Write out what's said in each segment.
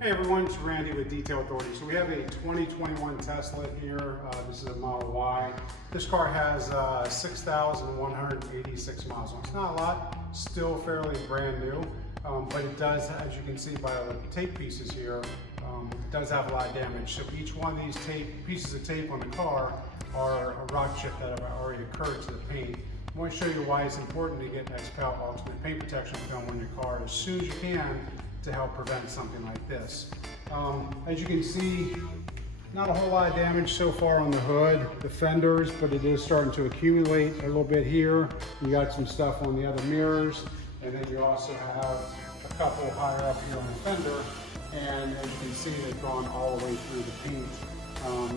Hey everyone, it's Randy with Detail Authority. So we have a 2021 Tesla here. This is a Model Y. This car has 6,186 miles on it. It's not a lot, still fairly brand new, but it does, as you can see by the tape pieces here, it does have a lot of damage. So each one of these pieces of tape on the car are a rock chip that have already occurred to the paint. I want to show you why it's important to get XPEL Ultimate Paint Protection Film on your car as soon as you can to help prevent something like this. As you can see, not a whole lot of damage so far on the hood, the fenders, but it is starting to accumulate a little bit here. You got some stuff on the other mirrors, and then you also have a couple higher up here on the fender. And as you can see, they've gone all the way through the paint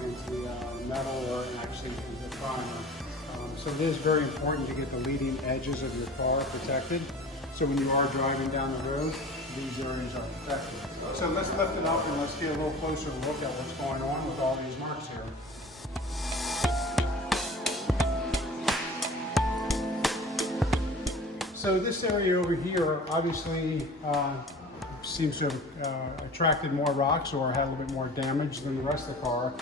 into the metal or actually into the primer. So it is very important to get the leading edges of your car protected. So when you are driving down the road, these areas are protected. So let's lift it up and let's get a little closer look at what's going on with all these marks here. So this area over here obviously seems to have attracted more rocks or had a little bit more damage than the rest of the car.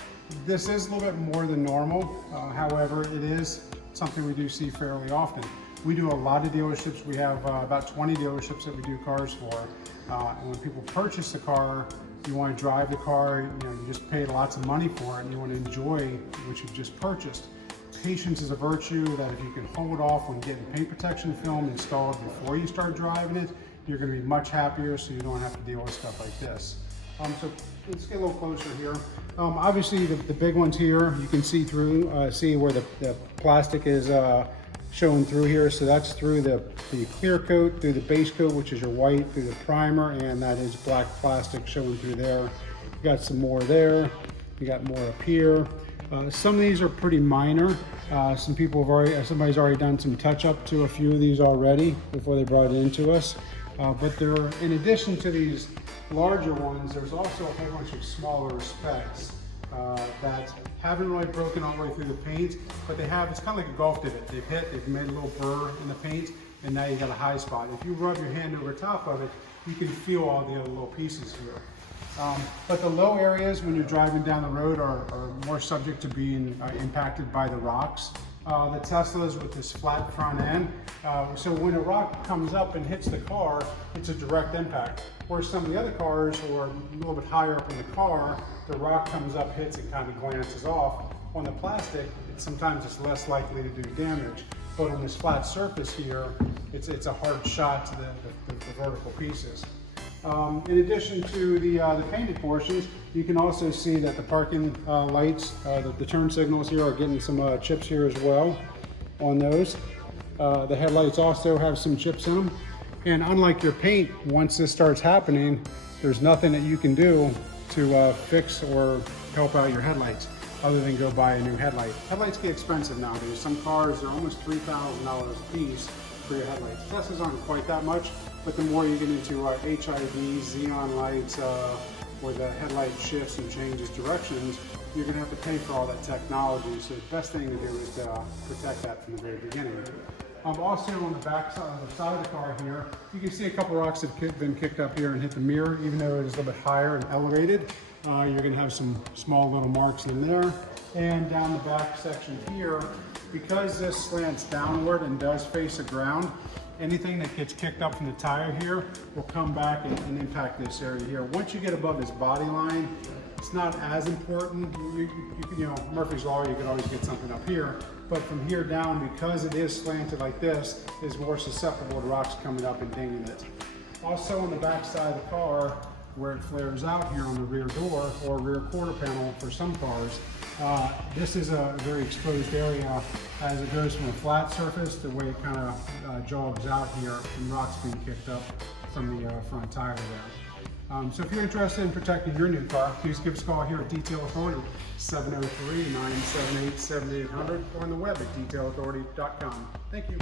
This is a little bit more than normal. However, it is something we do see fairly often. We do a lot of dealerships. We have about 20 dealerships that we do cars for. And when people purchase the car, you want to drive the car, you just paid lots of money for it and you want to enjoy what you've just purchased. Patience is a virtue that if you can hold off on getting paint protection film installed before you start driving it, you're going to be much happier so you don't have to deal with stuff like this. So let's get a little closer here. Obviously the big ones here, you can see through, see where the plastic is showing through here. So that's through the clear coat, through the base coat, which is your white, through the primer, and that is black plastic showing through there. You got some more there. You got more up here. Some of these are pretty minor. Some people have already, somebody's already done some touch up to a few of these already before they brought it into us. But there are, in addition to these larger ones, there's also a whole bunch of smaller specks that haven't really broken all the way through the paint, but they have, it's kind of like a golf divot. They've made a little burr in the paint, and now you got a high spot. If you rub your hand over top of it, you can feel all the other little pieces here. But the low areas when you're driving down the road are more subject to being impacted by the rocks. The Teslas with this flat front end, so when a rock comes up and hits the car, it's a direct impact. Whereas some of the other cars, or a little bit higher up in the car, the rock comes up, hits, and kind of glances off. On the plastic, sometimes it's less likely to do damage. But on this flat surface here, it's a hard shot to the vertical pieces. In addition to the painted portions, you can also see that the parking lights, the turn signals here are getting some chips here as well on those. The headlights also have some chips in them. And unlike your paint, once this starts happening, there's nothing that you can do to fix or help out your headlights other than go buy a new headlight. Headlights get expensive nowadays. Some cars are almost $3,000 a piece for your headlights. Teslas aren't quite that much, but the more you get into HID, xenon lights, where the headlight shifts and changes directions, you're gonna have to pay for all that technology. So the best thing to do is to protect that from the very beginning. Also on the back side, on the side of the car here, you can see a couple rocks have been kicked up here and hit the mirror. Even though it is a little bit higher and elevated, you're gonna have some small little marks in there. And down the back section here, because this slants downward and does face the ground, anything that gets kicked up from the tire here will come back and impact this area here. Once you get above this body line, it's not as important. You know, Murphy's Law, you can always get something up here. But from here down, because it is slanted like this, is more susceptible to rocks coming up and dinging it. Also on the back side of the car, where it flares out here on the rear door or rear quarter panel for some cars, this is a very exposed area as it goes from a flat surface the way it kind of jogs out here from rocks being kicked up from the front tire there. So if you're interested in protecting your new car, please give us a call here at Detail Authority, 703-978-7800, or on the web at detailauthority.com. Thank you.